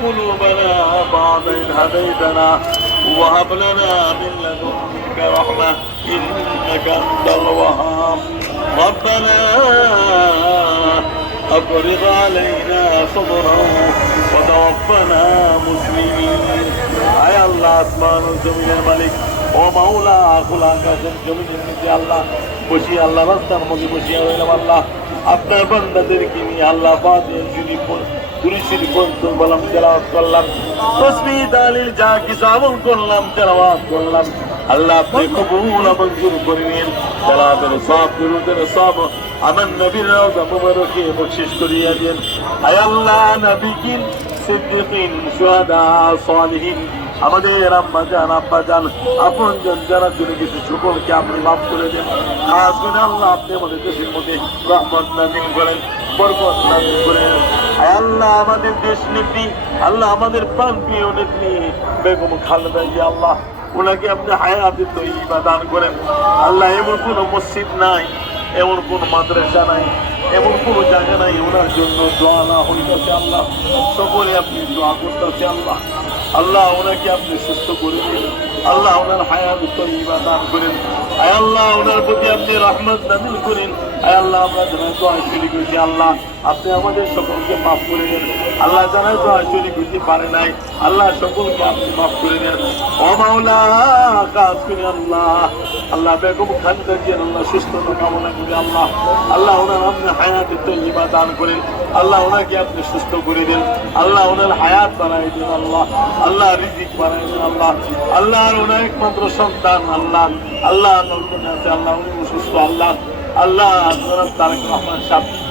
قلوبنا بعد إذ هديتنا وهب لنا من لدنك رحمة إنك أنت الوهاب ربنا أفرغ علينا صبرا وتوفنا مسلمين আয় আল্লাহ আসমান ও জমিনের মালিক ও মাওলা আকুল আকাশের জমিনের নিচে আল্লাহ বসি আল্লাহ রাস্তার মধ্যে বসিয়া রইলাম আল্লাহ আপনার বান্দাদেরকে নিয়ে আল্লাহ বাদে শরীফ দুরুশরীফ পর্যন্ত বললাম তেলাওয়াত করলাম তসবি দালিল যা কিছু আমল করলাম, তেলাওয়াত করলাম। আল্লাহ আপনি কবুল মঞ্জুর করে নিন। তেলাওয়াতের সব দুরুদের সব আমার নবীর রওজা মুবারকে বকশিশ করিয়া দেন। আয় আল্লাহ নবীকিন সিদ্দিকিন শুহাদা, সালিহিন, আমাদের আম্মা জান আব্বা জান আপন জন যারা চলে গেছে সকলকে আপনি লাভ করে দেন। করে আল্লাহ আপনি আমাদের দেশের মধ্যে রহমত নাজিল করেন, বরকত নাজিল করেন। আল্লাহ আমাদের দেশ নেত্রী, আল্লাহ আমাদের প্রাণ প্রিয় নেত্রী, বেগম খালেদা জিয়া, আল্লাহ ওনাকে আপনি হায়াতে তৈবা দান করেন। আল্লাহ এমন কোনো মসজিদ নাই, এমন কোন মাদ্রাসা নাই, এমন কোন জায়গা নাই ওনার জন্য দোয়া না হইতেছে আল্লাহ। সকলে আপনি দোয়া করতেছে আল্লাহ। আল্লাহ ওনাকে আপনি সুস্থ করে দিন। আল্লাহ ওনার হায়াত তৈবা দান করেন। আয় আল্লাহ ওনার প্রতি আপনি রহমত নাজিল করেন। আয় আল্লাহ আমরা যারা দোয়া শুরু করেছি আল্লাহ। আপনি আমাদের সকলকে মাফ করে দেন। আল্লাহ যারা দোয়া শুরু করতে পারে নাই। আল্লাহ সকলকে আপনি মাফ করে দেন। ও মাওলা কাজ করে আল্লাহ। আল্লাহ বেগম জিয়ার আল্লাহ সুস্থতা কামনা করে আল্লাহ। আল্লাহ ওনার আপনি হায়াতে তৈবা দান করেন আল্লাহ ওনাকে আপনি সুস্থ করে দেন। আল্লাহ ওনার হায়াত বাড়াই দেন আল্লাহ। আল্লাহ রিজিক বাড়াই দেন আল্লাহ। আল্লাহ আর ওনার একমাত্র সন্তান আল্লাহ। আল্লাহ আছে আল্লাহ উনি সুস্থ আল্লাহ। আল্লাহ জনাব তারেক রহমান সাহেব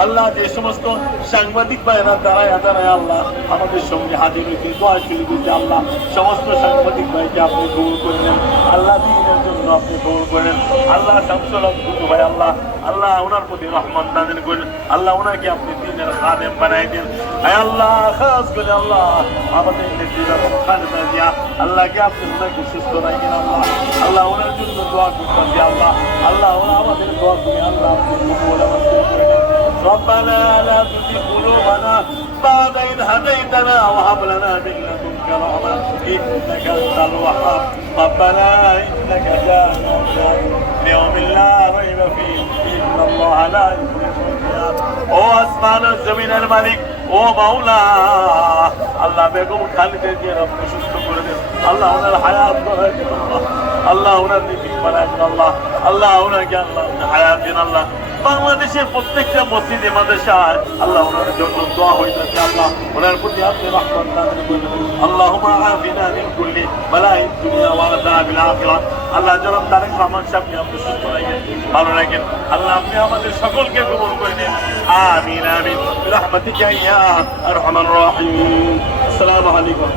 আল্লাহ যে সমস্ত সাংবাদিক ভাইরা দাঁড়ায় দাঁড়ায় আল্লাহ, আমাদের সঙ্গে হাজির হয়েছে দোয়া শুরু করছে, আল্লাহ, সমস্ত সাংবাদিক ভাইকে আপনি কবুল করে নেন। আল্লাহ দিনের জন্য আপনি কবুল করেন আল্লাহ শামসুল ভাই, আল্লাহ আল্লাহ ওনার প্রতি রহমান নাজিল করেন। আল্লাহ ওনাকে আপনি দিনের খাদেম বানাই দেন। আল্লাহ, খাস করে আল্লাহ, আমাদের খালেদা আল্লাহকে আপনি ওনাকে সুস্থ রাখেন, আল্লাহ। আল্লাহ ওনার জন্য দোয়া করতেছি আল্লাহ। আল্লাহ ওনা আমাদের দোয়া করে আল্লাহ আপনি কবুল আমাদের করে নেন ربنا لا تزغ قلوبنا بعد إذ هديتنا وهب لنا من لدنك رحمة إنك أنت الوهاب ربنا إنك جامع الناس ليوم لا ريب فيه إن الله لا يخلف الميعاد ও আসমানের জমিনের মালিক ও মাওলা আল্লাহ বেগম খালিদে দিয়ে আপনি সুস্থ করে দেন আল্লাহ ওনার হায়াত বাড়ায় দেন আল্লাহ আল্লাহ ওনার নীতি বাড়ায় দেন আল্লাহ আল্লাহ ওনাকে আল্লাহ হায়াত দিন আল্লাহ বাংলাদেশের প্রত্যেকটা মসজিদে মাদ্রাসায় আল্লাহ ওনার জন্য দোয়া হইতেছে আল্লাহ ওনার প্রতি আপনি রহমত দান করুন আল্লাহুম্মা আফিনা মিন কুল্লি বালাই দুনিয়া ওয়া আযাবিল আখিরাহ আল্লাহ জনাব তারেক রহমান সাহেবকে আপনি সুস্থ রাখেন ভালো রাখেন আল্লাহ আপনি আমাদের সকলকে কবুল করে নিন আমিন আমিন برحمتك يا ارحم الراحمين السلام عليكم